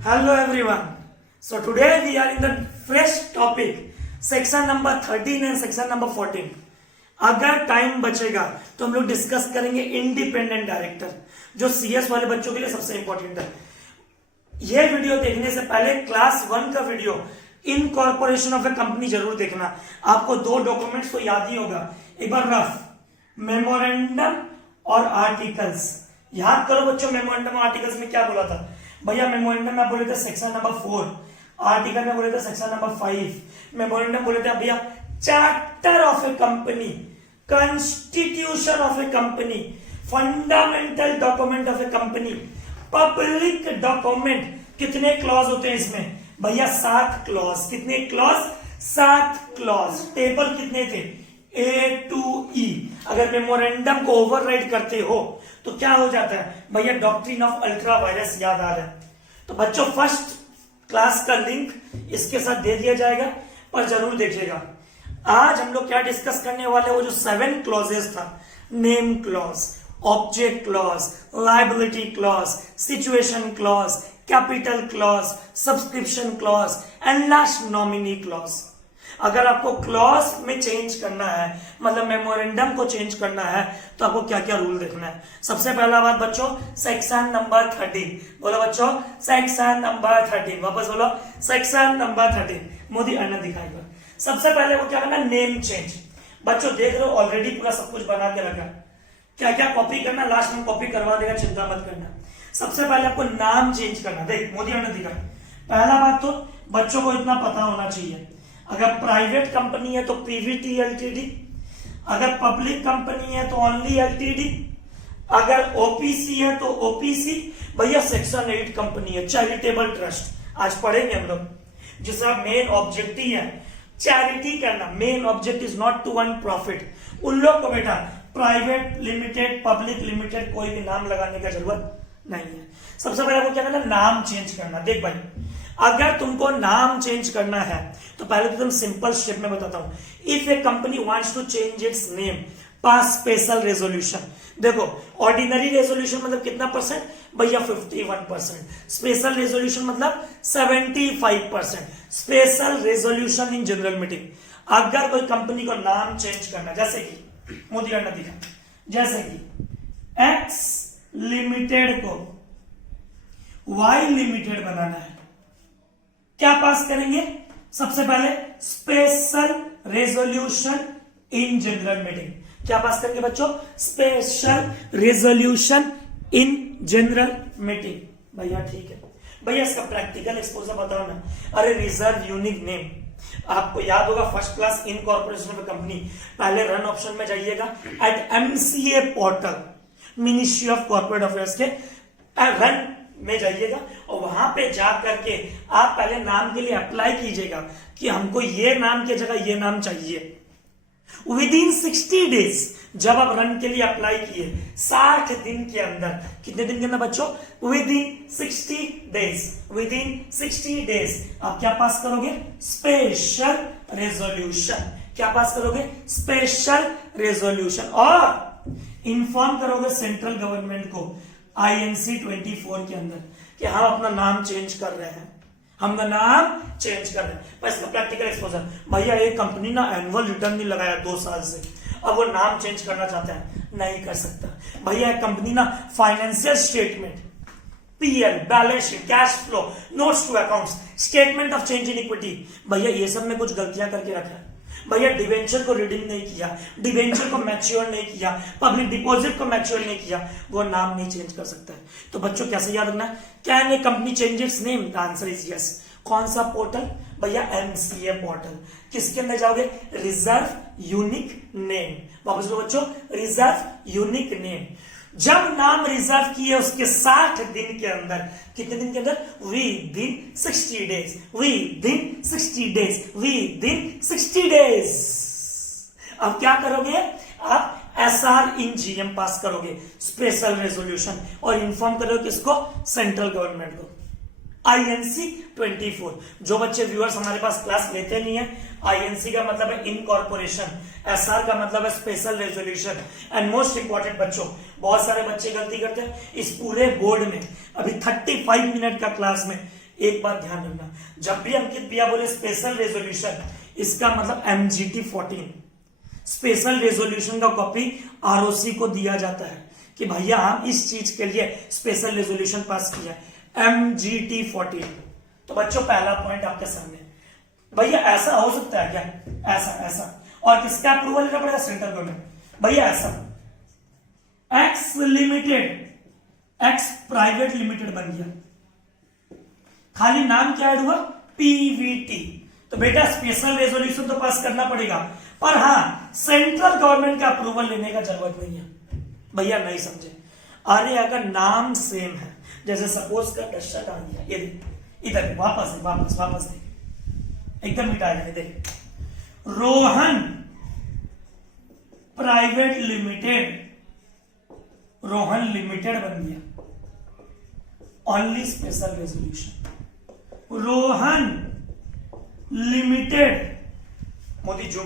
Hello everyone. So today we are in the fresh topic, section number 13 and section number 14. अगर time बचेगा तो हम लोग discuss करेंगे इंडिपेंडेंट डायरेक्टर, जो सीएस वाले बच्चों के लिए सबसे इंपॉर्टेंट है। यह वीडियो देखने से पहले क्लास 1 का video incorporation of A company जरूर देखना। आपको दो डॉक्यूमेंट्स तो याद ही होगा, एक बार रफ मेमोरेंडम और आर्टिकल्स। याद करो बच्चों, मेमोरेंडम और आर्टिकल्स में क्या बोला था भैया? मेमोरेंडम में बोले थे सेक्शन नंबर 4, आर्टिकल में बोले थे सेक्शन नंबर 5। मेमोरेंडम बोले थे भैया charter of A company, constitution of A company, fundamental document of A company, public document. कितने क्लॉज होते हैं इसमें भैया? 7 क्लॉज। कितने क्लॉज? 7 क्लॉज। टेबल कितने थे? A to E। अगर मेमोरेंडम को ओवरराइड करते हो तो क्या हो जाता है भैया? डॉक्ट्रिन ऑफ अल्ट्रा वायरस याद आ रहा है। तो बच्चों फर्स्ट क्लास का लिंक इसके साथ दे दिया जाएगा, पर जरूर देखिएगा। आज हम लोग क्या डिस्कस करने वाले, वो जो 7 क्लॉजेस था, name clause, object clause, liability clause, situation clause, capital clause, subscription clause and last nominee clause. अगर आपको क्लॉज में चेंज करना है, मतलब मेमोरेंडम को चेंज करना है, तो आपको क्या क्या रूल देखना है। सबसे पहला बात बच्चों, सेक्शन नंबर 13। बोलो बच्चों, सेक्शन नंबर 13। वापस बोलो, सेक्शन नंबर 13। मोदी आना दिखाएगा। सबसे पहले वो क्या करना? Name change. बच्चों देख रहे हो, ऑलरेडी पूरा सब कुछ बना के रखा। क्या क्या कॉपी करना, लास्ट में कॉपी करवा देगा, चिंता मत करना। सबसे पहले आपको नाम चेंज करना। देख मोदी आना दिखा। पहला बात तो बच्चों को इतना पता होना चाहिए, अगर प्राइवेट कंपनी है तो पीवीटी एलटीडी, अगर पब्लिक कंपनी है तो ओनली एलटीडी, अगर ओपीसी है तो ओपीसी। भैया सेक्शन 8 कंपनी है, चैरिटेबल ट्रस्ट, आज पढ़ेंगे हम लोग, जिसका मेन ऑब्जेक्टिव है चैरिटी करना। Main object is not to earn profit. उन लोग को बेटा प्राइवेट लिमिटेड, पब्लिक लिमिटेड कोई भी नाम लगाने की जरूरत नहीं है। सबसे पहले वो क्या करना? नाम चेंज करना। देख भाई, अगर तुमको नाम चेंज करना है तो पहले तो तुम सिंपल स्टेप में बताता हूं। If a company wants to change its name, pass special resolution. देखो ऑर्डिनरी रेजोल्यूशन मतलब कितना परसेंट भैया? 51%। स्पेशल रेजोल्यूशन मतलब 75%। Special resolution in general meeting. अगर कोई कंपनी को नाम चेंज करना, जैसे कि मोदी करना दिखा, जैसे कि एक्स लिमिटेड को वाई लिमिटेड बनाना है, क्या पास करेंगे? सबसे पहले special resolution in general meeting. क्या पास करेंगे बच्चों? Special resolution in general meeting. भैया ठीक है। भैया इसका प्रैक्टिकल एक्सपोजर बताओ ना। अरे रिजर्व यूनिक नेम, आपको याद होगा first class incorporation of company. पहले रन ऑप्शन में जाइएगा, at MCA portal, ministry of corporate affairs के रन में जाइएगा, और वहां पे जा करके आप पहले नाम के लिए अप्लाई कीजिएगा कि हमको ये नाम की जगह ये नाम चाहिए। विद इन 60 डेज, जब आप रन के लिए अप्लाई किए 60 दिन के अंदर, कितने दिन के अंदर बच्चों? With in 60 days. With in 60 days आप क्या पास करोगे? Special resolution. क्या पास करोगे? Special resolution. और इंफॉर्म करोगे सेंट्रल गवर्नमेंट को INC 24 के अंदर कि हम अपना नाम चेंज कर रहे हैं, हम नाम चेंज कर रहे हैं। पर इसका प्रैक्टिकल एक्सपोजर, भैया एक कंपनी ना एनुअल रिटर्न नहीं लगाया 2 साल से, अब वो नाम चेंज करना चाहते हैं, नहीं कर सकता। भैया एक कंपनी ना financial statement, PL, balance sheet, cash flow, notes to accounts, statement of change in equity, भैया ये सब में कुछ गलतियां करके रखा है। भैया डिवेंचर को रिडीम नहीं किया, डिवेंचर को मैच्योर नहीं किया, पब्लिक डिपॉजिट को मैच्योर नहीं किया, वो नाम नहीं चेंज कर सकता है। तो बच्चों कैसे याद रखना है? Can a company change its name? The answer is yes. कौन सा पोर्टल भैया? MCA portal. किसके अंदर जाओगे? Reserve unique name. वापस बोलो बच्चों, रिजर्व यूनिक नेम। जब नाम रिजर्व किए उसके 60 दिन के अंदर, कितने दिन के अंदर? With in 60 days. With in 60 days. With in 60 days. अब क्या करोगे? आप SR इन GM पास करोगे, स्पेशल रेजोल्यूशन, और इंफॉर्म करोगे किसको? सेंट्रल गवर्नमेंट को। INC 24। जो बच्चे व्यूअर्स हमारे पास क्लास लेते नहीं है, INC का मतलब है इनकॉर्पोरेशन, SR का मतलब है special resolution. And most important बच्चों, बहुत सारे बच्चे गलती करते हैं इस पूरे बोर्ड में, अभी 35 मिनट का क्लास में एक बात ध्यान रखना, जब भी अंकित भैया बोले स्पेशल रेजोल्यूशन, इसका मतलब MGT 14 स्पेशल रेजोल्यूशन का कॉपी ROC को दिया जाता है कि भैया हम इस चीज के लिए स्पेशल रेजोल्यूशन पास किया है, MGT 14। तो बच्चों पहला पॉइंट आपके सामने, भैया ऐसा हो सकता है क्या, ऐसा और किसका अप्रूवल लेना पड़ेगा, सेंट्रल गवर्नमेंट। भैया ऐसा x limited, x private limited बन गया, खाली नाम क्या ऐड हुआ, PVT। तो बेटा स्पेशल रेजोल्यूशन तो पास करना पड़ेगा, पर हाँ सेंट्रल गवर्नमेंट का अप्रूवल लेने का जरूरत नहीं है। भैया नहीं समझे, अरे अगर नाम सेम है, जैसे सपोज का दशरथ आ गया, ये देख इधर वापस देख, एकदम मिटा देंगे, देख Rohan private limited, Rohan limited बन गया, only special resolution, Rohan limited, Modi जो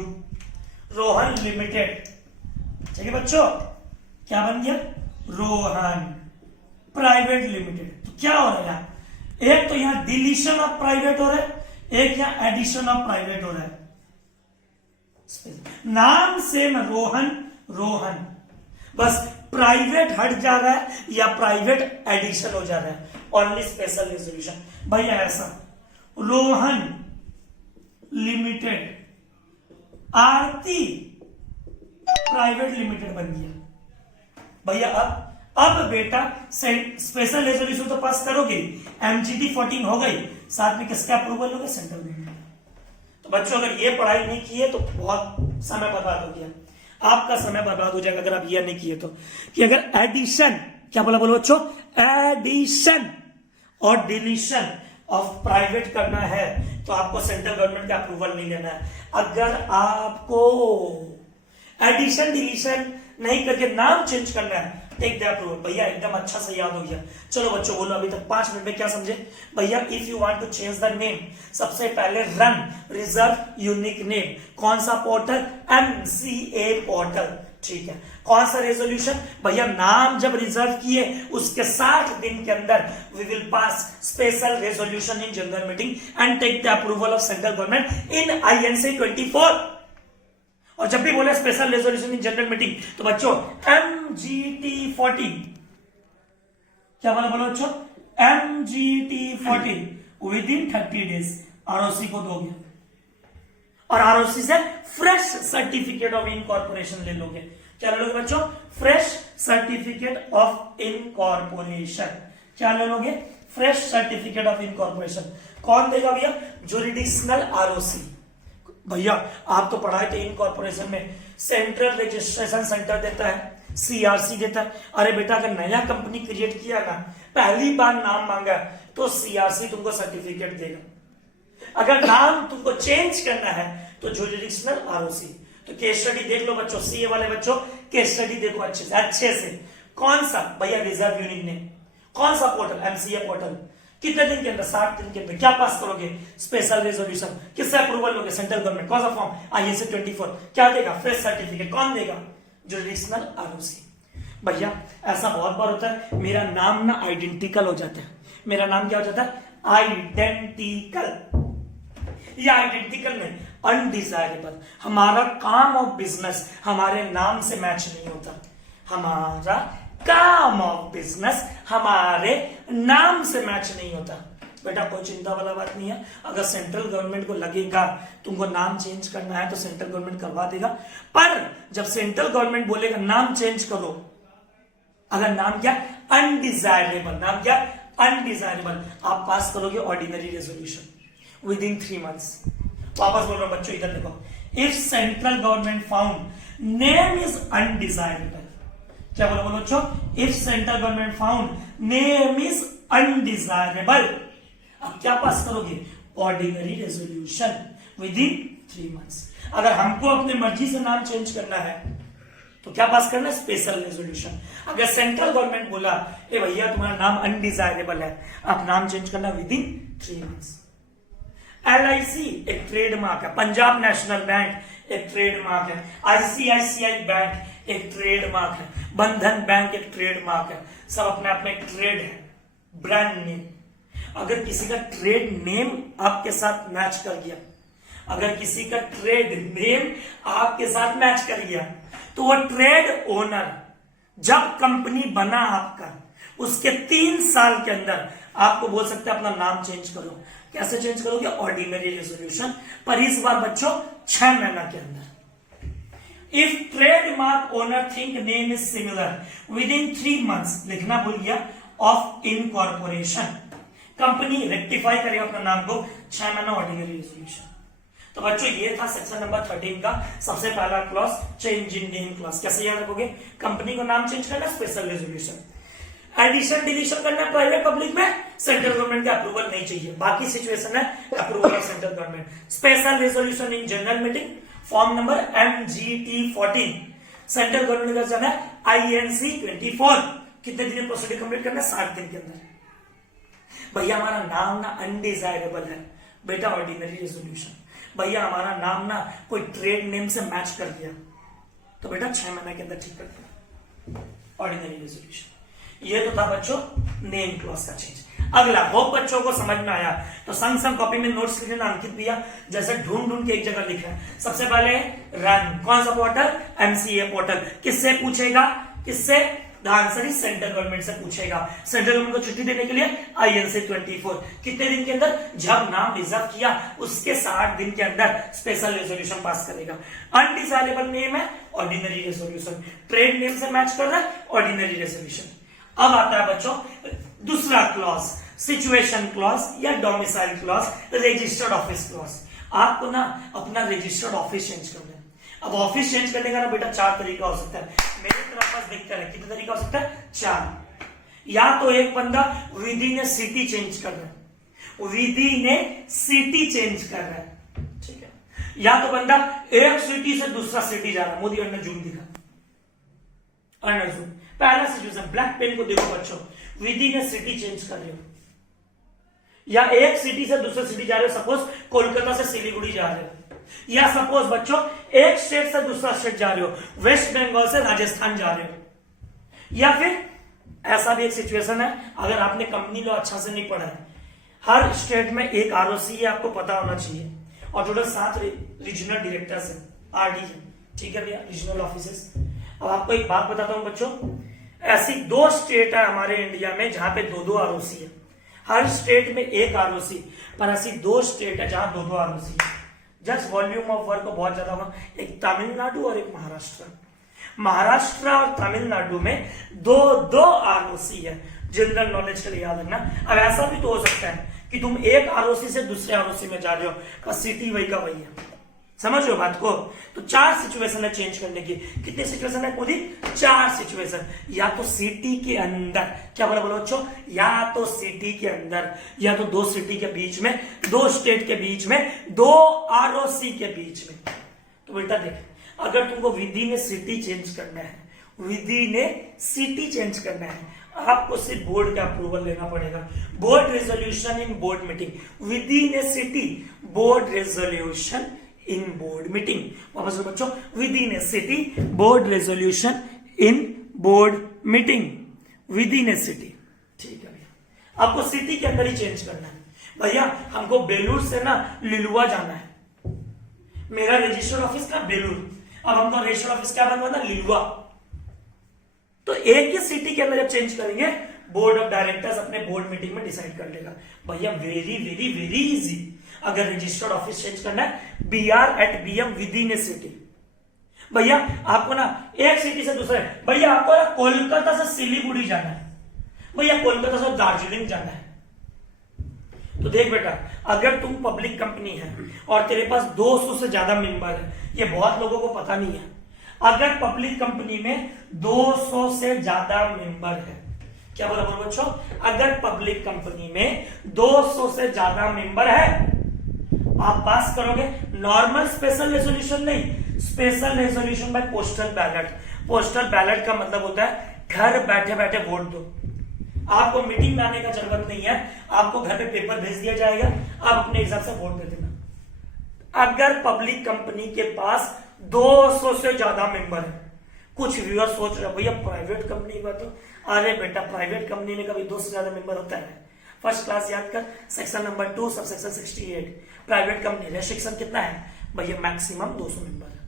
रोहन लिमिटेड, ठीक है बच्चों, क्या बन गया, रोहन प्राइवेट लिमिटेड। तो क्या हो रहा है, एक तो यहां डिलीशन ऑफ प्राइवेट हो रहा है, एक यहां एडिशन ऑफ प्राइवेट हो रहा है, नाम सेम रोहन, बस प्राइवेट हट जा रहा है या प्राइवेट एडिशन हो जा रहा है, ओनली स्पेशल रेजोल्यूशन। भैया ऐसा रोहन लिमिटेड आरती प्राइवेट लिमिटेड बन गया। भैया अब बेटा स्पेशल रेजोल्यूशन तो पास करोगे, MGT 14 हो गई, साथ में किसका अप्रूवल होगा, सेंट्रल गवर्नमेंट। तो बच्चों अगर ये पढ़ाई नहीं की है तो बहुत समय बर्बाद हो गया, आपका समय बर्बाद हो जाएगा अगर आप ये नहीं किए तो। कि अगर एडिशन, क्या बोलो बच्चों, एडिशन और डिलीशन ऑफ प्राइवेट करना है तो आपको सेंट्रल गवर्नमेंट का अप्रूवल नहीं लेना है। अगर आपको एडिशन डिलीशन नहीं करके नाम चेंज करना है, टेक द अप्रूवल। भैया एकदम अच्छा से याद हो गया। चलो बच्चों बोलो अभी तक 5 मिनट में क्या समझे। भैया if you want to change the name, सबसे पहले रन रिजर्व यूनिक नेम, कौन सा पोर्टल, MCA पोर्टल, ठीक है। कौन सा रेजोल्यूशन, भैया नाम जब रिजर्व किए उसके 60 दिन के अंदर we will pass special resolution in general meeting and take the approval of central government in INC 24। और जब भी बोले special resolution in general meeting तो बच्चों MGT 14, क्या बोलो बच्चों, MGT 14 within 30 days ROC को दोगे और ROC से फ्रेश सर्टिफिकेट ऑफ इनकॉर्पोरेशन ले लोगे। क्या ले लोगे बच्चों, फ्रेश सर्टिफिकेट ऑफ इनकॉर्पोरेशन। क्या ले लोगे, फ्रेश सर्टिफिकेट ऑफ इनकॉर्पोरेशन। कौन देगा भैया, जुरिडिक्शनल ROC। भैया आप तो पढ़ाए थे इनकॉर्पोरेशन में, सेंट्रल रजिस्ट्रेशन सेंटर देता है, CRC देता है। अरे बेटा अगर नया कंपनी क्रिएट किया ना, पहली बार नाम मांगा तो CRC तुमको सर्टिफिकेट देगा। अगर नाम तुमको चेंज करना है तो जुरिडिक्शनल ROC। तो केस स्टडी देख लो बच्चों, CA वाले बच्चों केस स्टडी देखो अच्छे से। कौन सा भैया, रिजर्व यूनिक नेम। कौन सा पोर्टल, MCA पोर्टल। कितने दिन के अंदर, 60 दिन के अंदर। क्या पास करोगे, स्पेशल रेजोल्यूशन। किससे अप्रूवल लोगे, सेंट्रल गवर्नमेंट। कौन सा फॉर्म, INC 24। क्या देगा, फ्रेश सर्टिफिकेट। कौन देगा, जुरिडिक्शनल ROC। भैया ऐसा बहुत बार होता है, मेरा नाम ना आइडेंटिकल हो जाता है। मेरा नाम क्या हो जाता है, आइडेंटिकल। या आइडेंटिकल में अनडिजायरेबल। हमारा काम और बिजनेस हमारे नाम से मैच नहीं होता। हमारा काम और बिजनेस हमारे नाम से मैच नहीं होता। बेटा कोई चिंता वाला बात नहीं है। अगर सेंट्रल गवर्नमेंट को लगेगा तुमको नाम चेंज करना है तो सेंट्रल गवर्नमेंट करवा देगा। पर जब सेंट्रल गवर्नमेंट बोलेगा नाम चेंज करो, अगर नाम क्या, अनडिजायरेबल, नाम क्या, अनडिजायरेबल, आप पास करोगे ordinary resolution with in 3 months। वापस बोल रहा हूं बच्चों, इधर देखो। If central government found name is undesirable, क्या बोलो बच्चों, if central government found name is undesirable, अब क्या पास करोगे, ordinary resolution with in 3 months। अगर हमको अपने मर्जी से नाम चेंज करना है तो क्या पास करना है, स्पेशल रेजोल्यूशन। अगर सेंट्रल गवर्नमेंट बोला ए भैया तुम्हारा नाम अनडिजायरेबल है, आप नाम चेंज करना विद इन 3 months। LIC एक ट्रेडमार्क है, पंजाब नेशनल बैंक एक ट्रेडमार्क है, ICICI बैंक एक ट्रेडमार्क है, बंधन बैंक एक ट्रेडमार्क है। सब अपने आप में एक ट्रेड है, ब्रांड नेम। अगर किसी का ट्रेड नेम आपके साथ मैच कर गया, अगर किसी का ट्रेड नेम आपके साथ मैच कर गया, तो वो ट्रेड ओनर जब कंपनी बना आपका, उसके 3 साल के अंदर आपको बोल सकते हैं अपना नाम चेंज करो। कैसे चेंज करोगे? ऑर्डिनरी रेजोल्यूशन, पर इस बार बच्चों 6 महीना के अंदर। If trademark owner think name is similar with in 3 months, लिखना भूल गया, ऑफ इनकॉर्पोरेशन, कंपनी रेक्टिफाई करेगा अपना नाम को 6 महीना ऑर्डिनरी रेजोल्यूशन। तो बच्चों ये था सेक्शन नंबर 13 का सबसे पहला clause, change in name clause. कैसे याद रखोगे? कंपनी को नाम चेंज करना, स्पेशल रेजोल्यूशन, एडिशन डिलीशन करना प्राइवेट पब्लिक में, सेंट्रल गवर्नमेंट का अप्रूवल नहीं चाहिए, बाकी सिचुएशन है approval of central government. Special resolution in general meeting, form number MGT14, central government का जाना है INC 24। कितने दिन में प्रोसीडिंग कंप्लीट करना है? 60 दिन के अंदर। भैया हमारा नाम ना अनडिजायरेबल है, बेटा ऑर्डिनरी रेजोल्यूशन। भैया हमारा नाम ना कोई ट्रेड नेम से मैच कर गया, तो बेटा 6 महीने के अंदर ठीक कर दिया, ऑर्डिनरी रेजोल्यूशन। ये तो था बच्चों नेम क्लॉज का चेंज। अगला, होप बच्चों को समझ में आया, तो संग कॉपी में नोट्स लिखने ना अंकित भैया जैसे ढूंढ ढूंढ के एक जगह लिखा है। सबसे पहले रन, कौन सा पोर्टल? MCA portal. किससे पूछेगा? किससे? The answer is central government से पूछेगा। सेंट्रल गवर्नमेंट को छुट्टी देने के लिए INC 24। कितने दिन के अंदर? जब नाम रिजर्व किया उसके 60 दिन के अंदर स्पेशल रेजोल्यूशन पास करेगा। अनडिजायरेबल नेम है, ऑर्डिनरी रेजोल्यूशन। ट्रेड नेम से मैच कर रहा है, ऑर्डिनरी रेजोल्यूशन। अब आता है बच्चों दूसरा क्लॉज, सिचुएशन क्लॉज या domicile clause, registered office clause. आपको ना अपना रजिस्टर्ड ऑफिस चेंज करना है। अब ऑफिस चेंज करने का ना बेटा 4 तरीका हो सकता है, मेरे तरफ पास देखते हैं कितने तरीका हो सकता है? 4। या तो एक बंदा विधि ने सिटी चेंज कर रहा है, विधि ने सिटी चेंज कर रहा है, ठीक है। या तो बंदा एक सिटी से दूसरा सिटी जा रहा है, मोदी अन्य जूम दिखा, अन्य जूम। पहला सिचुएशन, ब्लैक पेन को देखो बच्चों, विधि ने सिटी चेंज कर रहे हो, या एक सिटी से दूसरे सिटी जा रहे हो, सपोज कोलकाता से सिलीगुड़ी जा रहे हो, या सपोज बच्चों एक स्टेट से दूसरा स्टेट जा रहे हो, वेस्ट बंगाल से राजस्थान जा रहे हो, या फिर ऐसा भी एक सिचुएशन है, अगर आपने कंपनी लॉ अच्छा से नहीं पढ़ा है, हर स्टेट में एक ROC है, आपको पता होना चाहिए, और टोटल 7 रीजनल डायरेक्टर्स है, RD है, ठीक है भैया, रीजनल ऑफिसर्स। अब आपको एक बात बताता हूं बच्चों, ऐसी 2 स्टेट है हमारे इंडिया में जहां पे 2-2 ROC है, हर स्टेट में एक ROC, पर ऐसी 2 स्टेट है जहां 2-2 ROC है। जस्ट वॉल्यूम ऑफ वर्क बहुत ज्यादा हुआ, एक तमिलनाडु और एक महाराष्ट्र। महाराष्ट्र और तमिलनाडु में 2-2 ROC है, जनरल नॉलेज के लिए याद रखना। अब ऐसा भी तो हो सकता है कि तुम एक ROC से दूसरे ROC में जा रहे हो, पर सिटी वही का वही है, समझ लो बात को। तो 4 सिचुएशन है चेंज करने की। कितने सिचुएशन है खुदी? 4 सिचुएशन। या तो सिटी के अंदर, क्या बोला बोलो बच्चों? या तो सिटी के अंदर, या तो 2 सिटी के बीच में, 2 स्टेट के बीच में, 2 ROC के बीच में। तो बेटा देख, अगर तुमको विधि ने सिटी चेंज करना है, विधि ने सिटी चेंज करना है, आपको सिर्फ बोर्ड का अप्रूवल लेना पड़ेगा। Board resolution in board meeting, विधि ने city, board resolution in board meeting. वापस बच्चों, विधि ने city, board resolution in board meeting, विधि ने सिटी, ठीक है भैया। आपको सिटी के अंदर ही चेंज करना है। भैया हमको बेलूर से ना लिलुआ जाना है, मेरा रजिस्टर्ड ऑफिस का बेलूर, अब हमको रजिस्टर्ड ऑफिस क्या बनवाना? लिलुआ। तो एक ही सिटी के अंदर जब चेंज करेंगे, बोर्ड ऑफ डायरेक्टर्स अपने बोर्ड मीटिंग में डिसाइड कर लेगा। भैया वेरी वेरी वेरी इजी। अगर रजिस्टर्ड ऑफिस चेंज करना है, BR@BM विधि ने सिटी। भैया आपको ना एक सिटी से दूसरे, भैया आपको ना कोलकाता से सिलीगुड़ी जाना है, भैया कोलकाता से दार्जिलिंग जाना है। तो देख बेटा, अगर तुम पब्लिक कंपनी है और तेरे पास 200 से ज्यादा मेंबर है, ये बहुत लोगों को पता नहीं है, अगर पब्लिक कंपनी में 200 से ज्यादा मेंबर है, क्या बोला बोलो बच्चों? अगर पब्लिक कंपनी में 200 से ज्यादा मेंबर है, आप पास करोगे नॉर्मल स्पेशल रेजोल्यूशन नहीं, special resolution by postal ballot. Postal ballot का मतलब होता है घर बैठे बैठे वोट दो, आपको मीटिंग में आने का जरूरत नहीं है, आपको घर पे पेपर भेज दिया जाएगा, आप अपने हिसाब से वोट दे देना। अगर पब्लिक कंपनी के पास 200 से ज्यादा मेंबर है, कुछ व्यूअर सोच रहे भैया प्राइवेट कंपनी की बात, तो अरे बेटा प्राइवेट कंपनी में कभी 200 से ज्यादा मेंबर होता है? फर्स्ट क्लास याद कर, section number 2 sub section 68। Private company restriction कितना है भैया, मैक्सिमम 200 मेंबर है।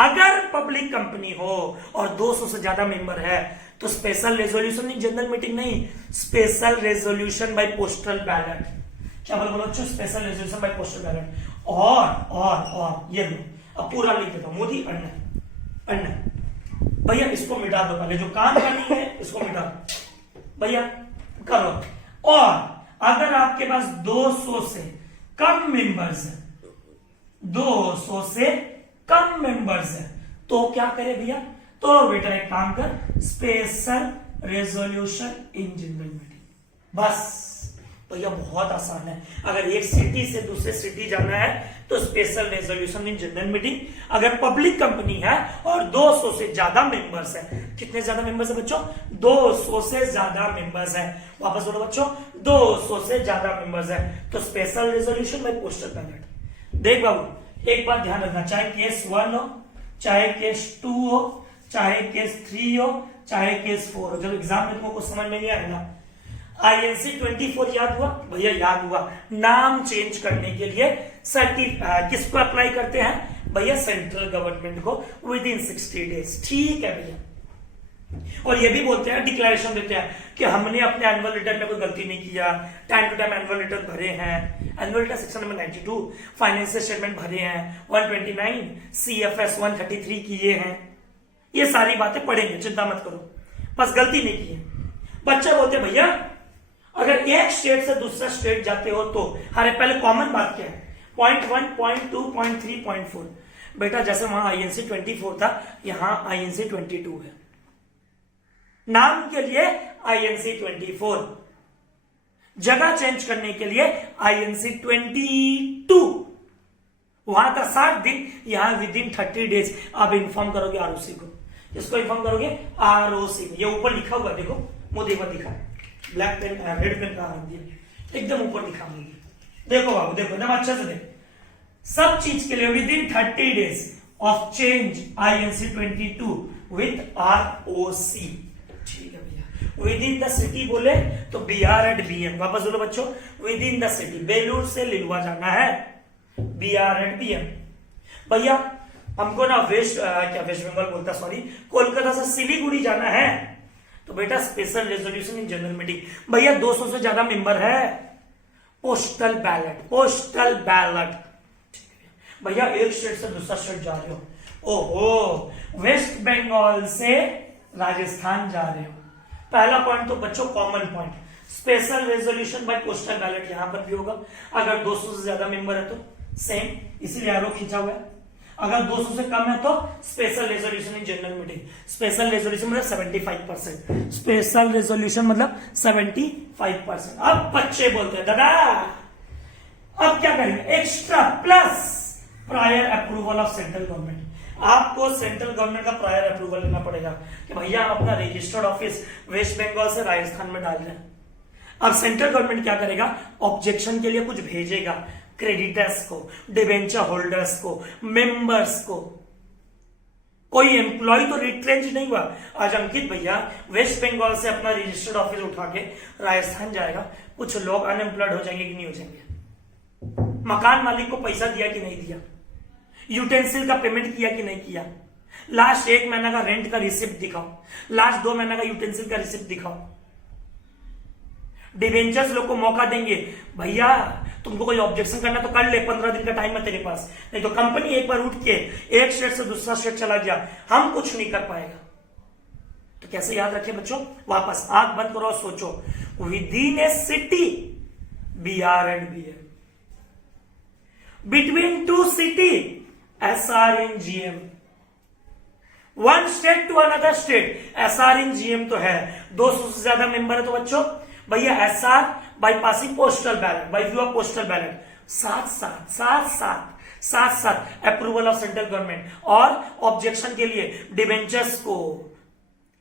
अगर पब्लिक कंपनी हो और 200 से ज्यादा मेंबर है तो स्पेशल रेजोल्यूशन नहीं, जनरल मीटिंग नहीं, special resolution by postal ballot. क्या बोलो बच्चों, special resolution by postal ballot. और ये लो, अब पूरा लिख देता हूं, मोदी अन्ना भैया इसको मिटा दो, पहले जो काम करनी है इसको मिटा दो भैया, करो। और अगर आपके पास 200 से कम मेंबर्स है, 200 से कम मेंबर्स है तो क्या करे भैया, तो बेटा एक काम कर, special resolution in general meeting. बस भैया बहुत आसान है। अगर एक सिटी से दूसरे सिटी जाना है तो special resolution in general meeting. अगर पब्लिक कंपनी है और 200 से ज्यादा मेंबर्स है, कितने ज्यादा मेंबर्स है बच्चों, 200 से ज्यादा मेंबर्स है, वापस बोलो बच्चों, 200 से ज्यादा मेंबर्स है तो special resolution by postal ballot. देख बाबू एक बात ध्यान रखना, चाहे केस 1 हो, चाहे केस 2 हो, चाहे केस 3 हो, चाहे केस 4 हो, जब एग्जाम में तुमको कुछ समझ में नहीं आएगा। INC 24 याद हुआ भैया, याद हुआ। नाम चेंज करने के लिए किसको अप्लाई करते हैं भैया, सेंट्रल गवर्नमेंट को विद इन 60 डेज। ठीक है भैया। और ये भी बोलते हैं, डिक्लेरेशन देते हैं कि हमने अपने एनुअल रिटर्न में कोई गलती नहीं किया, time to time annual return भरे हैं, annual return section number 92, financial statement भरे हैं 129, CFS 133 किए हैं। ये सारी बातें पढ़ेंगे, चिंता मत करो, बस गलती नहीं की है। बच्चे बोलते हैं भैया अगर एक स्टेट से दूसरा स्टेट जाते हो तो, अरे पहले कॉमन बात क्या है, पॉइंट 1, पॉइंट 2, पॉइंट 3, पॉइंट 4। बेटा जैसे वहां INC 24 था, यहां INC 22 है। नाम के लिए INC 24, जगह चेंज करने के लिए INC 22। वहां था 60 दिन, यहां विद इन 30 डेज। आप इन्फॉर्म करोगे ROC को, इसको इन्फॉर्म करोगे ROC को। ये ऊपर लिखा हुआ देखो, मोदी पर दिखा, ब्लैक पेन रेड पेन का रख दिया, एकदम ऊपर लिखा हुआ। देखो बाबू देखो, एकदम अच्छे से देखो, सब चीज के लिए with in 30 days of change INC 22 with ROC। ठीक है भैया। विद इन द सिटी बोले तो BR एंड BM। वापस बोलो बच्चों, with in the city, Belur से लिलुआ जाना है, BR एंड BM। भैया हमको ना वेस्ट बंगाल बोलता, सॉरी, कोलकाता से सिलीगुड़ी जाना है तो बेटा special resolution in general meeting. भैया 200 से ज्यादा मेंबर है, पोस्टल बैलेट, पोस्टल बैलेट। भैया एक स्टेट से दूसरा स्टेट जा रहे हो, ओहो वेस्ट बंगाल से राजस्थान जा रहे हो, पहला पॉइंट तो बच्चों common point, special resolution by postal ballot यहां पर भी होगा। अगर 200 से ज्यादा मेंबर है तो सेम, इसीलिए एरो खींचा हुआ है। अगर 200 से कम है तो special resolution in general meeting. Special resolution मतलब 75%, स्पेशल रेजोल्यूशन मतलब 75%। अब बच्चे बोलते हैं दादा अब क्या करेंगे, extra plus prior approval of central government. आपको सेंट्रल गवर्नमेंट का प्रायर अप्रूवल लेना पड़ेगा कि भैया हम अपना रजिस्टर्ड ऑफिस वेस्ट बंगाल से राजस्थान में डाल रहे हैं। अब सेंट्रल गवर्नमेंट क्या करेगा, ऑब्जेक्शन के लिए कुछ भेजेगा क्रेडिटर्स को, डिवेंचर होल्डर्स को, मेंबर्स को। कोई एम्प्लॉय तो रिट्रेंच नहीं हुआ। आज अंकित भैया वेस्ट बंगाल से अपना रजिस्टर्ड ऑफिस उठा के राजस्थान जाएगा, कुछ लोग अनएम्प्लॉयड हो जाएंगे कि नहीं हो जाएंगे, मकान मालिक को पैसा दिया कि नहीं दिया, यूटेंसिल का पेमेंट किया कि नहीं किया, लास्ट 1 महीना का रेंट का रिसिप्ट दिखाओ, लास्ट 2 महीना का यूटेंसिल का रिसिप्ट दिखाओ। डिवेंचर्स लोग को मौका देंगे, भैया तुमको कोई ऑब्जेक्शन करना तो कर ले, 15 दिन का टाइम है तेरे पास, नहीं तो कंपनी एक बार उठ के एक स्टेट से दूसरा स्टेट चला गया, हम कुछ नहीं कर पाएगा। तो कैसे याद रखे बच्चों, वापस आंख बंद करो और सोचो, within a city BR and BM, between 2 city SR in GM, 1 state to another state SR in GM तो है, 200 से ज्यादा मेंबर है तो बच्चों भैया SR by passing postal ballot, by view of postal ballot, साथ अप्रूवल ऑफ सेंट्रल गवर्नमेंट। और ऑब्जेक्शन के लिए डिवेंचर्स को,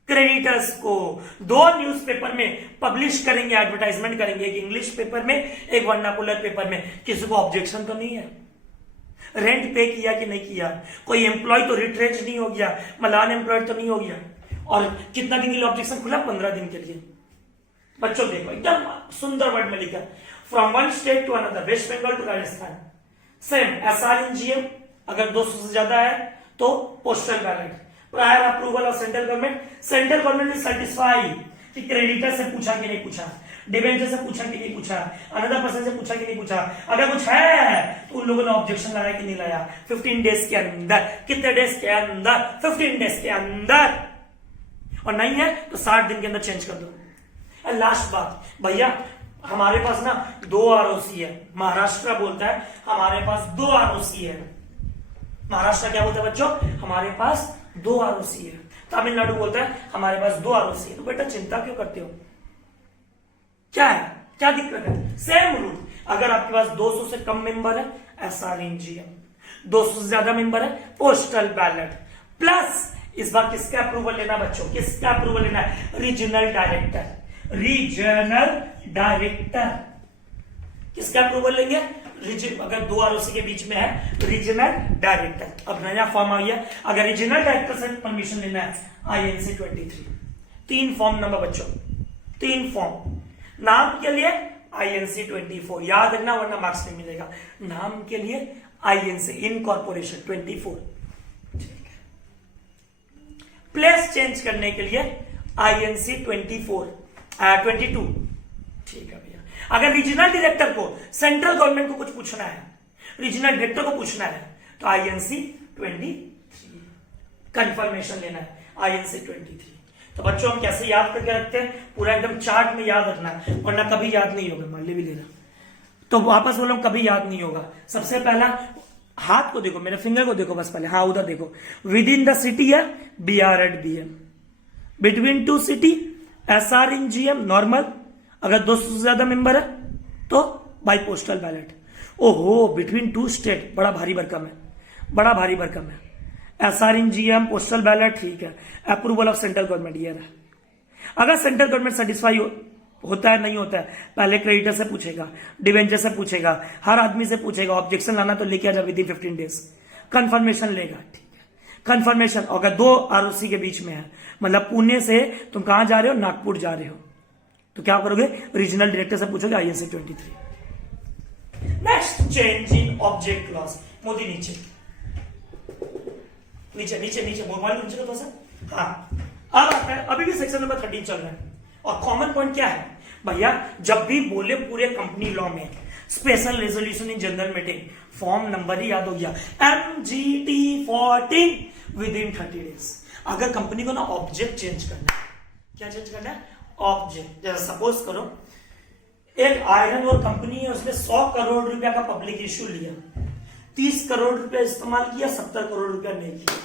क्रेडिटर्स को 2 न्यूज़पेपर में पब्लिश करेंगे, एडवर्टाइजमेंट करेंगे, एक इंग्लिश पेपर में एक वर्नाकुलर पेपर में। किसी को ऑब्जेक्शन तो नहीं है, रेंट पे किया कि नहीं किया, कोई एम्प्लॉय तो रिट्रेंच नहीं हो गया, मतलब अनएम्प्लॉयड तो नहीं हो गया। और कितना दिन के लिए ऑब्जेक्शन खुला, 15 दिन के लिए। बच्चों देखो एकदम सुंदर वर्ड में लिखा, from one state to another, West Bengal to Rajasthan, same SRNGM अगर 200 से ज्यादा है तो postal ballot, prior approval of central government will satisfy कि क्रेडिटर से पूछा कि नहीं पूछा, डिबेंचर से पूछा कि नहीं पूछा, अनदर पर्सन से पूछा कि नहीं पूछा, अगर कुछ है तो उन लोगों ने ऑब्जेक्शन लगाया कि नहीं लाया 15 डेज के अंदर, कितने डेज के अंदर, 15 डेज के अंदर, और नहीं है तो 60 दिन के अंदर चेंज कर दो। लास्ट बात भैया, हमारे पास ना 2 ROC है, महाराष्ट्र बोलता है हमारे पास 2 ROC है, महाराष्ट्र क्या बोलता है बच्चों, हमारे पास 2 ROC है, तमिलनाडु बोलता है हमारे पास 2 ROC है। तो बेटा चिंता क्यों करते हो, क्या है, क्या दिक्कत है, सेम रूल, अगर आपके पास 200 से कम मेंबर है SRNGM, 200 से ज्यादा मेंबर है पोस्टल बैलेट, प्लस इस बार किसका अप्रूवल लेना बच्चों, किसका अप्रूवल लेना है, रीजनल डायरेक्टर, रीजनल डायरेक्टर किसका अप्रूवल लेंगे, अगर 2 ROC के बीच में है रीजनल डायरेक्टर। अब नया फॉर्म आ गया, अगर रीजनल डायरेक्टर से परमिशन लेना है INC 23, 3 फॉर्म नंबर बच्चों, 3 फॉर्म, नाम के लिए INC 24 याद रखना वरना मार्क्स नहीं मिलेगा, नाम के लिए INC इनकॉर्पोरेशन 24, ठीक है, प्लेस चेंज करने के लिए INC 22, ठीक है भैया। अगर रीजनल डायरेक्टर को सेंट्रल गवर्नमेंट को कुछ पूछना है, रीजनल डायरेक्टर को पूछना है तो INC 23 कंफर्मेशन लेना है, INC 23। तो बच्चों हम कैसे याद करके रखते हैं, पूरा एकदम चार्ट में याद रखना है वरना कभी याद नहीं होगा, मान ले भी लेना तो वापस बोलो कभी याद नहीं होगा। सबसे पहला हाथ को देखो, मेरे फिंगर को देखो बस पहले, हाँ उधर देखो, विद इन द सिटी है BR@BM, between 2 city SRNGM normal, अगर 200 से ज्यादा मेंबर है तो बाई पोस्टल बैलेट। ओहो, बिटवीन 2 स्टेट, बड़ा भारी भरकम है, बड़ा भारी भरकम है, SRNGM पोस्टल बैलेट, ठीक है, अप्रूवल ऑफ सेंट्रल गवर्नमेंट ये रहा। अगर सेंट्रल गवर्नमेंट सेटिस्फाई होता है नहीं होता है, पहले क्रेडिटर से पूछेगा, डिवेंचर से पूछेगा, हर आदमी से पूछेगा, ऑब्जेक्शन लाना तो लेके आ जाए विद इन 15 डेज, कंफर्मेशन लेगा, ठीक है, कंफर्मेशन। अगर 2 ROC के बीच में है, मतलब पुणे से तुम कहां जा रहे हो, नागपुर जा रहे हो, तो क्या करोगे, रीजनल डायरेक्टर से पूछोगे INC 23। Next, change in object clause, Modi नीचे नीचे नीचे नीचे मोबाइल नीचे का तो सर, हाँ अब आता है, अभी भी सेक्शन नंबर 13 चल रहा है, और कॉमन पॉइंट क्या है भैया, जब भी बोले पूरे कंपनी लॉ में special resolution in general meeting, form number ही याद हो गया, MGT 14 विद इन 30 डेज। अगर कंपनी को ना ऑब्जेक्ट चेंज करना है, क्या चेंज करना है, ऑब्जेक्ट। जैसे सपोज करो एक आयरन और कंपनी है, उसने 100 करोड़ रुपया का पब्लिक इश्यू लिया, 30 करोड़ रुपया इस्तेमाल किया, 70 करोड़ रुपया नहीं किया,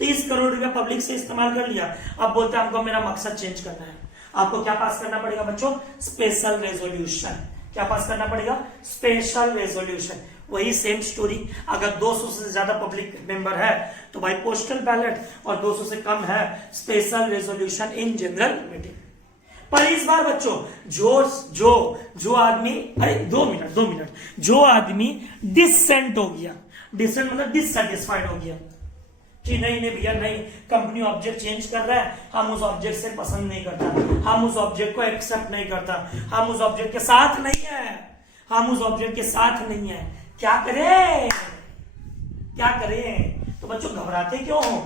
30 करोड़ रुपया पब्लिक से इस्तेमाल कर लिया, अब बोलते हैं हमको मेरा मकसद चेंज करना है, आपको क्या पास करना पड़ेगा बच्चों, स्पेशल रेजोल्यूशन। क्या पास करना पड़ेगा, स्पेशल रेजोल्यूशन। वही सेम स्टोरी, अगर 200 से ज्यादा पब्लिक मेंबर है तो भाई पोस्टल बैलेट, और 200 से कम है special resolution in general meeting. पर इस बार बच्चों जो आदमी, अरे 2 मिनट, जो आदमी डिसेंट हो गया, डिसेंट मतलब डिससेटिस्फाइड हो गया कि नहीं भैया नहीं, कंपनी ऑब्जेक्ट चेंज कर रहा है, हम उस ऑब्जेक्ट से पसंद नहीं करता, हम उस ऑब्जेक्ट को एक्सेप्ट नहीं करता, हम उस ऑब्जेक्ट के साथ नहीं है, हम उस ऑब्जेक्ट के साथ नहीं है, क्या करें, क्या करें। तो बच्चों घबराते क्यों हो,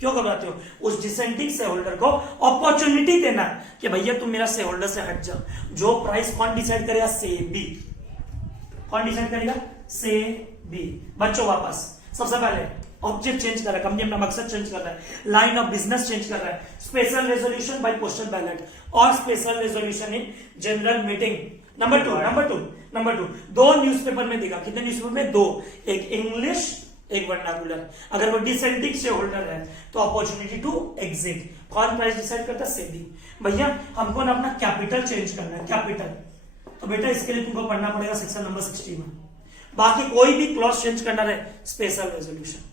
क्यों घबराते हो, उस डिसेंटिंग शेयर होल्डर को अपॉर्चुनिटी देना कि भैया तुम मेरा शेयर होल्डर से हट जाओ। जो प्राइस कौन डिसाइड करेगा, सेबी। कौन डिसाइड करेगा, सेबी। बच्चों वापस सबसे पहले ऑब्जेक्ट चेंज कर रहा है, कंपनी अपना मकसद चेंज कर रहा है, लाइन ऑफ बिजनेस चेंज कर रहा है, special resolution by postal ballot और special resolution in general meeting. Number two 2 newspaper में देगा, कितने न्यूज़पेपर में, 2, एक इंग्लिश एक वर्नाकुलर। अगर वो डिसेंटिंग शेयर होल्डर है तो अपॉर्चुनिटी टू एग्जिट। कौन प्राइस डिसाइड करता है, सेबी। भैया हमको ना अपना कैपिटल चेंज करना है, कैपिटल, तो बेटा इसके लिए तुमको पढ़ना पड़ेगा सेक्शन नंबर 60 में। बाकी कोई भी क्लॉज चेंज करना रहे, स्पेशल रेजोल्यूशन।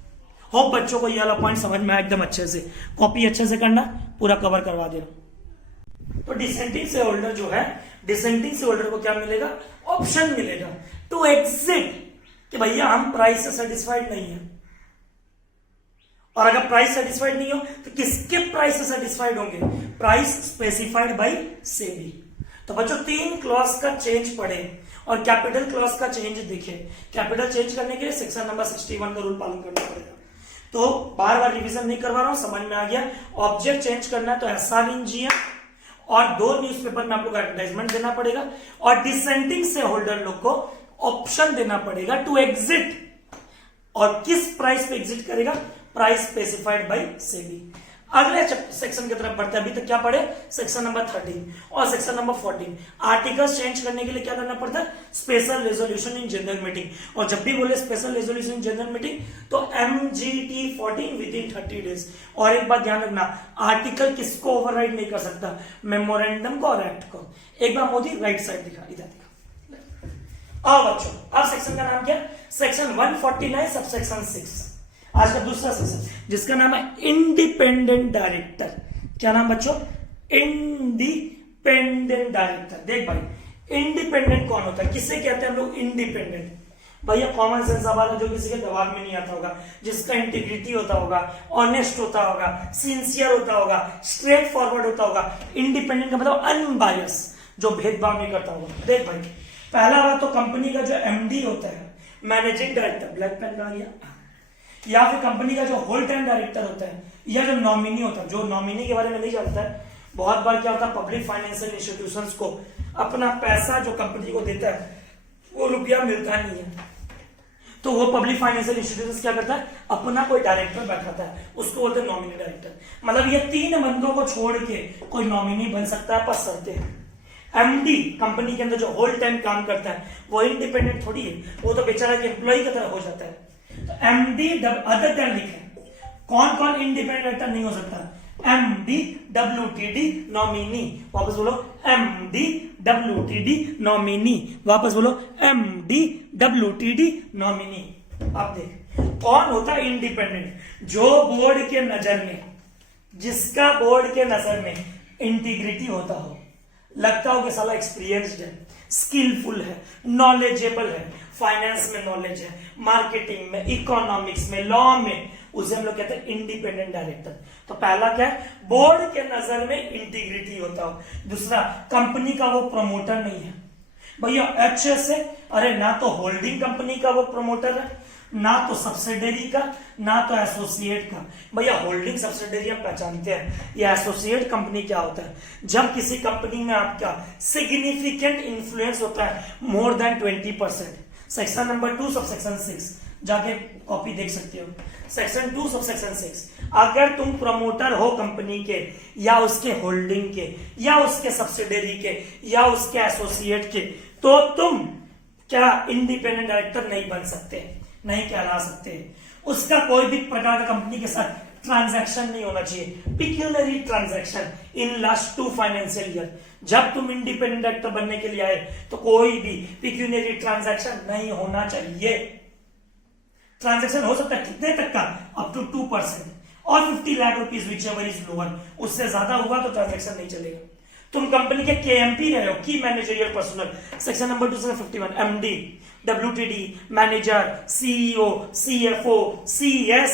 होप बच्चों को ये वाला पॉइंट समझ में आया एकदम अच्छे से, कॉपी अच्छे से करना, पूरा कवर करवा देना। तो डिसेंटिंग शेयर होल्डर जो है, डिसेंटिंग शेयर होल्डर को क्या मिलेगा, ऑप्शन मिलेगा टू एग्जिट, कि भैया हम प्राइस से सेटिस्फाइड नहीं है, और अगर प्राइस सेटिस्फाइड नहीं हो तो किसके प्राइस से सेटिस्फाइड होंगे? Price specified by SEBI. तो बच्चों 3 क्लॉज का चेंज पढ़े और कैपिटल क्लॉज का चेंज देखे। कैपिटल चेंज करने के लिए सेक्शन नंबर 61 का रूल पालन करना पड़ेगा। तो बार बार रिवीजन नहीं करवा रहा हूं, समझ में आ गया। ऑब्जेक्ट चेंज करना है तो एसआर इन जीएम और 2 न्यूज़पेपर में आप लोग एडवर्टाइजमेंट देना पड़ेगा और डिसेंडिंग से होल्डर लोग को ऑप्शन देना पड़ेगा टू एग्जिट। और किस प्राइस पे एग्जिट करेगा? Price specified by SEBI. अगले सेक्शन की तरफ बढ़ते हैं। अभी तक क्या पढ़े? सेक्शन नंबर 13 और सेक्शन नंबर 14। आर्टिकल्स चेंज करने के लिए क्या करना पड़ता है? Special resolution in general meeting. और जब भी बोले special resolution in general meeting तो MGT 14 विद इन 30 डेज। और एक बात ध्यान रखना, आर्टिकल किसको ओवरराइड नहीं कर सकता? मेमोरेंडम को और एक्ट को। एक बार मोदी राइट साइड दिखा, इधर दिखा। आओ बच्चों, अब सेक्शन का नाम क्या? Section 149 subsection 6। आज का दूसरा सेक्शन जिसका नाम है इंडिपेंडेंट डायरेक्टर। क्या नाम बच्चों? Independent director. देख भाई, इंडिपेंडेंट कौन होता है? किसे कहते हैं हम लोग इंडिपेंडेंट? भैया कॉमन सेंस सवाल है, जो किसी के दबाव में नहीं आता होगा, जिसका इंटीग्रिटी होता होगा, ऑनेस्ट होता होगा, सिंसियर होता होगा, स्ट्रेट फॉरवर्ड होता होगा। इंडिपेंडेंट का मतलब अनबायस, जो भेदभाव नहीं करता होगा। देख भाई, पहला बात तो कंपनी का जो MD होता है, मैनेजिंग डायरेक्टर, ब्लैक पेन आ गया, या फिर कंपनी का जो होल टाइम डायरेक्टर होता है, या जो नॉमिनी होता है। जो नॉमिनी के बारे में नहीं जानता है, बहुत बार क्या होता है, पब्लिक फाइनेंशियल इंस्टीट्यूशंस को अपना पैसा जो कंपनी को देता है वो रुपया मिलता नहीं है, तो वो पब्लिक फाइनेंशियल इंस्टीट्यूशंस क्या करता है? अपना कोई डायरेक्टर बैठाता है, उसको बोलते हैं नॉमिनी डायरेक्टर। मतलब ये 3 बंदों को छोड़ के कोई नॉमिनी बन सकता है, पर शर्तें हैं। MD कंपनी के अंदर जो होल टाइम काम करता है वो इंडिपेंडेंट थोड़ी है, वो तो बेचारा के एम्प्लॉय की तरह हो जाता है। तो MD अदर देन लिखे, कौन कौन इंडिपेंडेंट डायरेक्टर नहीं हो सकता? MD WTD nominee. वापस बोलो, MD WTD नॉमिनी। वापस बोलो, MD WTD नॉमिनी। अब देख कौन होता है इंडिपेंडेंट? जो बोर्ड के नजर में, जिसका बोर्ड के नजर में इंटीग्रिटी होता हो, लगता हो कि साला एक्सपीरियंस्ड है, स्किलफुल है, नॉलेजेबल है, फाइनेंस में नॉलेज है, मार्केटिंग में, इकोनॉमिक्स में, लॉ में, उसे हम लोग कहते हैं इंडिपेंडेंट डायरेक्टर। तो पहला क्या है? बोर्ड के नजर में इंटीग्रिटी होता हो। दूसरा, कंपनी का वो प्रमोटर नहीं है। भैया HS है, अरे ना तो होल्डिंग कंपनी का वो प्रमोटर है, ना तो सब्सिडरी का, ना तो एसोसिएट का। भैया होल्डिंग सब्सिडरी हम पहचानते हैं, या एसोसिएट कंपनी क्या होता है? जब किसी कंपनी में आपका सिग्निफिकेंट इन्फ्लुएंस होता है more than 20%। Section number 2 subsection 6 जाके कॉपी देख सकते हो। सेक्शन 2 सबसेक्शन 6, अगर तुम प्रमोटर हो कंपनी के, या उसके होल्डिंग के, या उसके सब्सिडरी के, या उसके एसोसिएट के, तो तुम क्या इंडिपेंडेंट डायरेक्टर नहीं बन सकते, नहीं कहला सकते। उसका कोई भी प्रकार का कंपनी के साथ ट्रांजैक्शन नहीं होना चाहिए, pecuniary transaction in last 2 financial year. जब तुम इंडिपेंडेंट डायरेक्टर बनने के लिए आए तो कोई भी पिक्यूलरी ट्रांजैक्शन नहीं होना चाहिए। ट्रांजैक्शन हो सकता है कितने तक का? अप टू 2% और 50 lakh rupees which ever is lower. उससे ज्यादा हुआ तो ट्रांजैक्शन नहीं चलेगा। तुम कंपनी के KMP रहे हो, की managerial personal, section number 251, MD WTD manager, CEO CFO CS,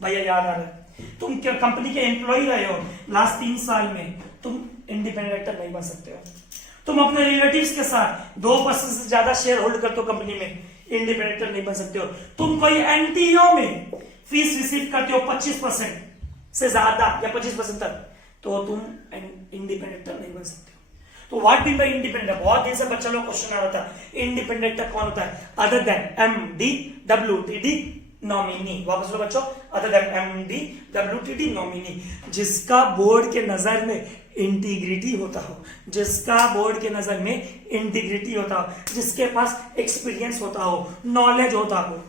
भैया याद आ रहा है। तुम कंपनी के एम्प्लॉय रहे हो लास्ट 3 साल में, तुम इंडिपेंडेंट डायरेक्टर नहीं बन सकते हो। तुम अपने रिलेटिव्स के साथ 2% से ज्यादा शेयर होल्ड करते हो कंपनी में, इंडिपेंडेंट डायरेक्टर नहीं बन सकते हो। तुम कोई NTO में फीस रिसीव करते हो 25% से ज्यादा या 25% तक, तो तुम इंडिपेंडेंट डायरेक्टर नहीं बन सकते हो। तो व्हाट मीन बाय इंडिपेंडेंट? बहुत दिन से बच्चा लोग क्वेश्चन आ रहा था, इंडिपेंडेंट डायरेक्टर कौन होता है? Other than MD WTD nominee. वापस लो बच्चों, other than MD WTD nominee, जिसका बोर्ड के नजर में इंटीग्रिटी होता हो, जिसका बोर्ड के नजर में इंटीग्रिटी होता हो, जिसके पास एक्सपीरियंस होता हो, नॉलेज होता हो।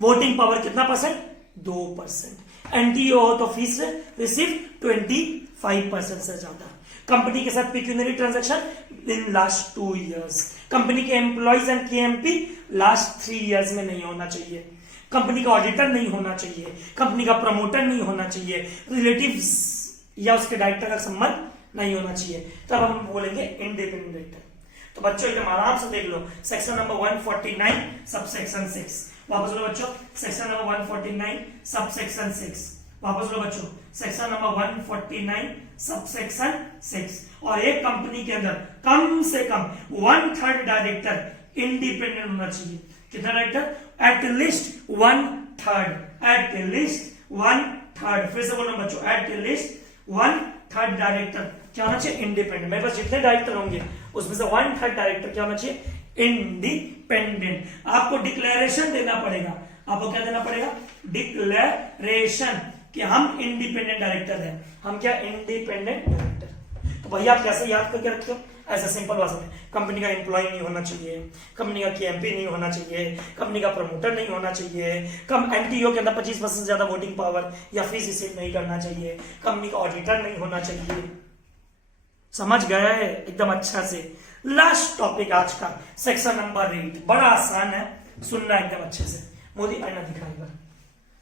वोटिंग पावर कितना %? 2%। NTO हो तो फीस रिसीव 25% से ज्यादा। कंपनी के साथ pecuniary transaction in last 2 years. Company के employees and KMP last 3 years में नहीं होना चाहिए। कंपनी का ऑडिटर नहीं होना चाहिए, कंपनी का प्रमोटर नहीं होना चाहिए, रिलेटिव्स या उसके डायरेक्टर का संबंध नहीं होना चाहिए, तब हम बोलेंगे इंडिपेंडेंट डायरेक्टर। तो बच्चों एकदम आराम से देख लो, सेक्शन नंबर 149 सब सेक्शन 6, वापस बोलो बच्चों, सेक्शन नंबर 149 सब सेक्शन 6, वापस बोलो बच्चों, सेक्शन नंबर 149 सब सेक्शन 6। और एक कंपनी के अंदर कम से कम 1/3 डायरेक्टर इंडिपेंडेंट होना चाहिए। कितना डायरेक्टर? At least 1/3, at least 1/3। फिर से बोलो बच्चों, एटलीस्ट 1/3 डायरेक्टर क्या होना चाहिए? इंडिपेंडेंट। मेरे पास जितने डायरेक्टर होंगे उसमें से 1/3 डायरेक्टर क्या होना चाहिए? इंडिपेंडेंट। आपको डिक्लेरेशन देना पड़ेगा। आपको क्या देना पड़ेगा? डिक्लेरेशन कि हम इंडिपेंडेंट डायरेक्टर हैं। हम क्या? Independent director. तो भैया आप कैसे याद करके रखते हो? ऐसा सिंपल भाषा में, कंपनी का एम्प्लॉय नहीं होना चाहिए, कंपनी का केएमपी नहीं होना चाहिए, कंपनी का प्रमोटर नहीं होना चाहिए, कम एनटीओ के अंदर 25% से ज्यादा वोटिंग पावर या फीस रिसीव नहीं करना चाहिए, कंपनी का ऑडिटर नहीं होना चाहिए। समझ गए एकदम अच्छा से। लास्ट टॉपिक आज का, सेक्शन नंबर 8, बड़ा आसान है, सुनना एकदम अच्छे से। मोदी आईना दिखाएगा,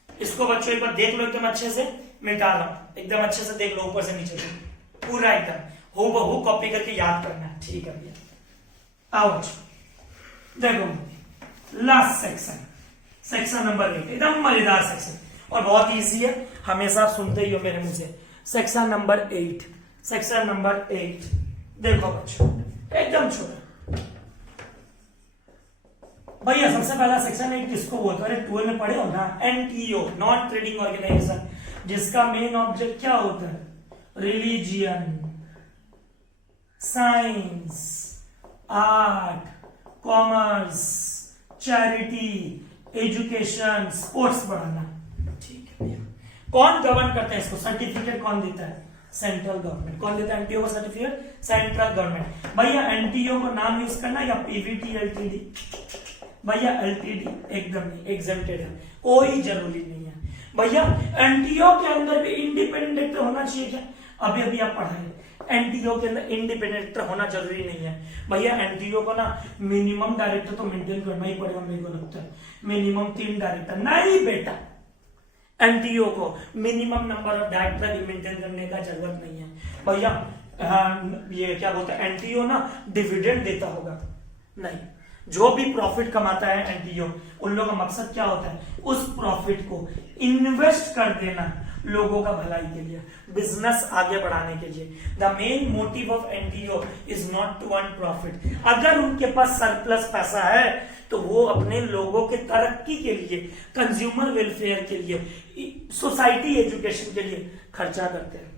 इसको बच्चों एक बार देख लो एकदम अच्छे से, मिटा लो एकदम अच्छे से, देख लो ऊपर से नीचे तक पूरा एकदम हूबहू कॉपी करके याद करना है। ठीक है भैया, आओ बच्चों देखो लास्ट सेक्शन, सेक्शन नंबर 8, एकदम मजेदार सेक्शन और बहुत इजी है, हमेशा आप सुनते ही हो मेरे मुंह से। सेक्शन नंबर 8, सेक्शन नंबर 8 देखो बच्चों एकदम छोटा भैया। सबसे पहला सेक्शन 8 किसको बोलते हैं? अरे 12 में पढ़े हो ना, एनटीओ, नॉन ट्रेडिंग ऑर्गेनाइजेशन, जिसका मेन ऑब्जेक्ट क्या होता है? Religion, science, art, commerce, charity, education, sports बढ़ाना। ठीक है भैया। कौन गवर्न करता है इसको? सर्टिफिकेट कौन देता है? Central government. कौन देता है एनटीओ का सर्टिफिकेट? Central government. भैया एनटीओ को नाम यूज करना या पीवीटी एलटीडी? भैया एलटीडी एकदम नहीं, एग्जेम्प्टेड है, कोई जरूरी नहीं है। भैया एनटीओ के अंदर भी इंडिपेंडेंट डायरेक्टर होना चाहिए क्या? अभी अभी आप पढ़ाए, एनटीओ के अंदर इंडिपेंडेंट डायरेक्टर होना जरूरी नहीं है। भैया एनटीओ को ना मिनिमम डायरेक्टर तो मेंटेन करना ही पड़ेगा, मेरे को लगता है मिनिमम 3 डायरेक्टर। नहीं बेटा, एनटीओ को minimum number of director maintain करने का जरूरत नहीं है। भैया ये क्या बोलते हैं, एनटीओ ना डिविडेंड देता होगा? नहीं, जो भी प्रॉफिट कमाता है एनटीओ, उन लोगों का मकसद क्या होता है? उस प्रॉफिट को इन्वेस्ट कर देना लोगों का भलाई के लिए, बिजनेस आगे बढ़ाने के लिए। The main motive of NTO is not to earn profit. अगर उनके पास सरप्लस पैसा है तो वो अपने लोगों के तरक्की के लिए, कंज्यूमर वेलफेयर के लिए, सोसाइटी एजुकेशन के लिए खर्चा करते हैं।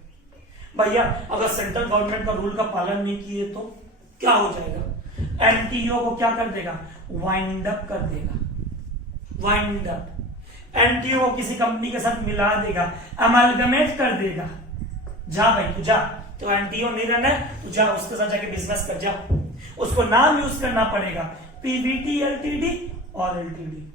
भैया अगर सेंट्रल गवर्नमेंट का रूल का पालन नहीं किए तो क्या हो जाएगा? एनटीओ को क्या कर देगा? वाइंड अप कर देगा, वाइंड अप। एनटीओ को किसी कंपनी के साथ मिला देगा, अमालगमेट कर देगा। जा भाई तू जा, तो एनटीओ नहीं रहना है तो जा, उसके साथ जाके बिजनेस कर जा। उसको नाम यूज करना पड़ेगा पीवीटी एलटीडी और एलटीडी।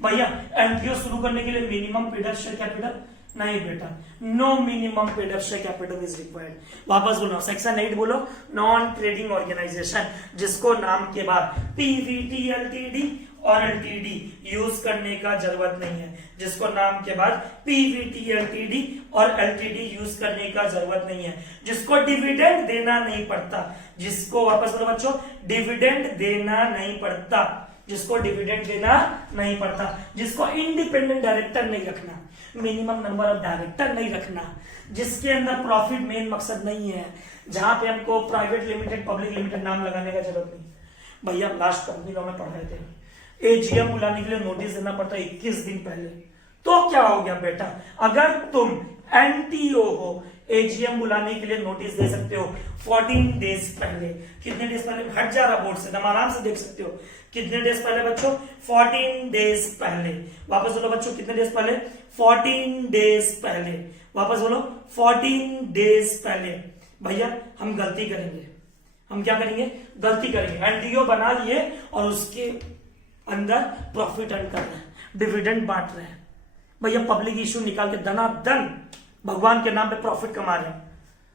भैया एनटीओ शुरू करने के लिए minimum paid up share capital? नहीं बेटा, no minimum paid up share capital is required. वापस बोलो, सेक्शन 8 बोलो, नॉन ट्रेडिंग ऑर्गेनाइजेशन जिसको नाम के बाद पीवीटी एलटीडी और एलटीडी यूज करने का जरूरत नहीं है, जिसको नाम के बाद पीवीटी एलटीडी और एलटीडी यूज करने का जरूरत नहीं है, जिसको डिविडेंड देना नहीं पड़ता, जिसको वापस बोलो बच्चों डिविडेंड देना नहीं पड़ता, जिसको डिविडेंड देना नहीं पड़ता, जिसको इंडिपेंडेंट डायरेक्टर नहीं रखना, मिनिमम नंबर ऑफ डायरेक्टर नहीं रखना, जिसके अंदर प्रॉफिट मेन मकसद नहीं है, जहां पे हमको प्राइवेट लिमिटेड पब्लिक लिमिटेड नाम लगाने का जरूरत नहीं। भैया लास्ट कंपनी को हमें पढ़ाए थे, एजीएम बुलाने के लिए नोटिस देना पड़ता है 21 दिन पहले। तो क्या हो गया बेटा, अगर तुम एनटीओ हो, एजीएम बुलाने के लिए नोटिस दे सकते हो 14 डेज पहले। कितने डेज पहले? हट जा रहा बोर्ड से, तुम आराम से देख सकते हो। कितने डेज पहले बच्चों? 14 डेज पहले। वापस बोलो बच्चों, कितने डेज पहले? 14 डेज पहले। वापस बोलो, 14 डेज पहले। भैया हम गलती करेंगे, हम क्या करेंगे? गलती करेंगे। एनटीओ बना लिए और उसके अंदर प्रॉफिट अर्न कर रहे हैं, डिविडेंड बांट रहे हैं। भैया पब्लिक इश्यू निकाल के दनादन भगवान के नाम पे प्रॉफिट कमा रहे हैं,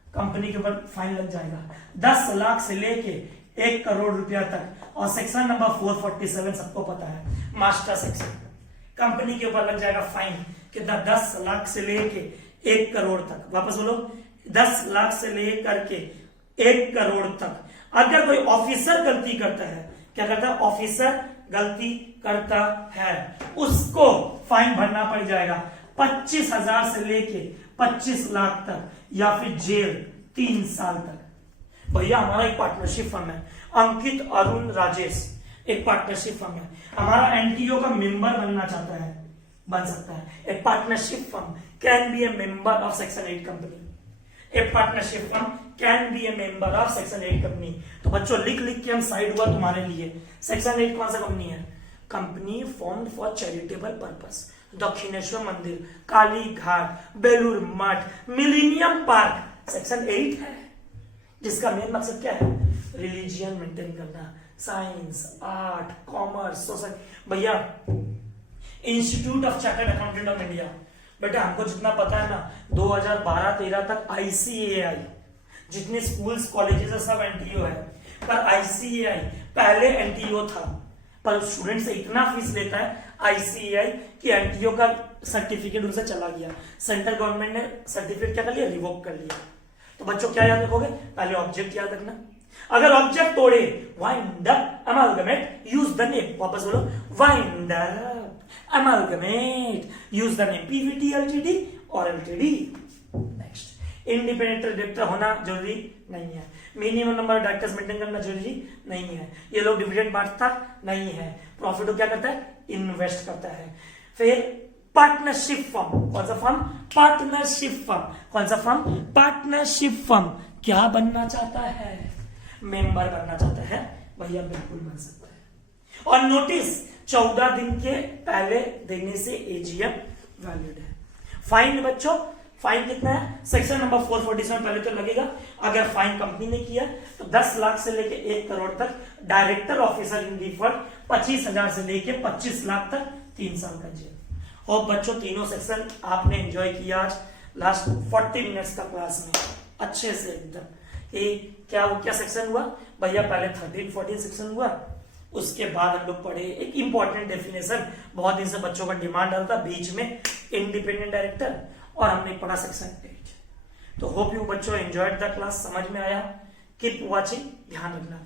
कंपनी के ऊपर फाइन लग जाएगा 10 लाख से लेके 1 करोड़ रुपया तक। और सेक्शन नंबर 447 सबको पता है, मास्टर सेक्शन। कंपनी के ऊपर लग जाएगा फाइन कितना? 10 लाख से लेके 1 करोड़ तक। वापस बोलो, 10 लाख से लेकर के 1 करोड़ तक। अगर कोई ऑफिसर गलती करता है, क्या करता है, ऑफिसर गलती करता है उसको फाइन भरना पड़ जाएगा 25,000 से लेके 25 लाख तक या फिर जेल 3 साल तक। भैया हमारा एक पार्टनरशिप फर्म है, अंकित अरुण राजेश, एक पार्टनरशिप फर्म है, हमारा एनटीओ का मेंबर बनना चाहता है, बन सकता है। ए partnership firm can be A member of section 8 company. A partnership firm can be A member of section 8 company. तो बच्चों लिख लिख के हम साइड हुआ तुम्हारे लिए। सेक्शन 8 कौन सा कंपनी है, company formed for charitable purpose, Dakshineswar मंदिर, Kali Ghat, Belur Math, millennium park section 8 है, जिसका मेन मकसद क्या है, रिलीजियन मेंटेन करना, साइंस, आर्ट, कॉमर्स, सोसाइटी। भैया institute of chartered accountant of India, बेटा हमको जितना पता है ना 2012-13 तक आईसीएआई, जितने स्कूल्स कॉलेजेस है सब एनटीओ है, पर आईसीएआई पहले एनटीओ था, पर स्टूडेंट से इतना फीस लेता है आईसीएआई कि एनटीओ का सर्टिफिकेट उनसे चला गया। सेंट्रल गवर्नमेंट ने सर्टिफिकेट क्या कर लिया, रिवोक कर लिया। तो बच्चों क्या याद रखोगे, पहले ऑब्जेक्ट याद रखना, अगर ऑब्जेक्ट तोड़े wind up amalgamate use the name, वापस बोलो wind up amalgamate use the name PVT LTD और एलटीडी। नेक्स्ट, इंडिपेंडेंट डायरेक्टर होना जरूरी नहीं है, minimum number of directors maintain करना जरूरी नहीं है, ये लोग डिविडेंड बांटता नहीं है, प्रॉफिट को क्या करता है, इन्वेस्ट करता है। फिर पार्टनरशिप फर्म, कौन सा फर्म, पार्टनरशिप फर्म, कौन सा फर्म, पार्टनरशिप फर्म, क्या बनना चाहता है, मेंबर बनना चाहता है, भैया बिल्कुल बन सकता है। और नोटिस 14 दिन के पहले देने से एजीएम वैलिड है। फाइन बच्चों, फाइन कितना है, सेक्शन नंबर 447 पहले तो लगेगा। अगर फाइन कंपनी ने किया तो 10 लाख से लेके 1 करोड़ तक, डायरेक्टर ऑफिसर इन डिफॉल्ट 25,000 से लेके 25 लाख तक 3 साल का जेल। और बच्चों तीनों सेक्शन आपने एंजॉय किया आज लास्ट 40 मिनट्स का क्लास में अच्छे से एकदम। क्या सेक्शन हुआ भैया, पहले 13-14 सेक्शन हुआ, उसके बाद हम लोग पढ़े एक इंपॉर्टेंट डेफिनेशन, बहुत दिन से बच्चों का डिमांड आता बीच में, इंडिपेंडेंट डायरेक्टर, और हमने पढ़ा सेक्शन 8। तो होप यू बच्चों एंजॉयड द क्लास, समझ में आया। कीप वॉचिंग, ध्यान रखना।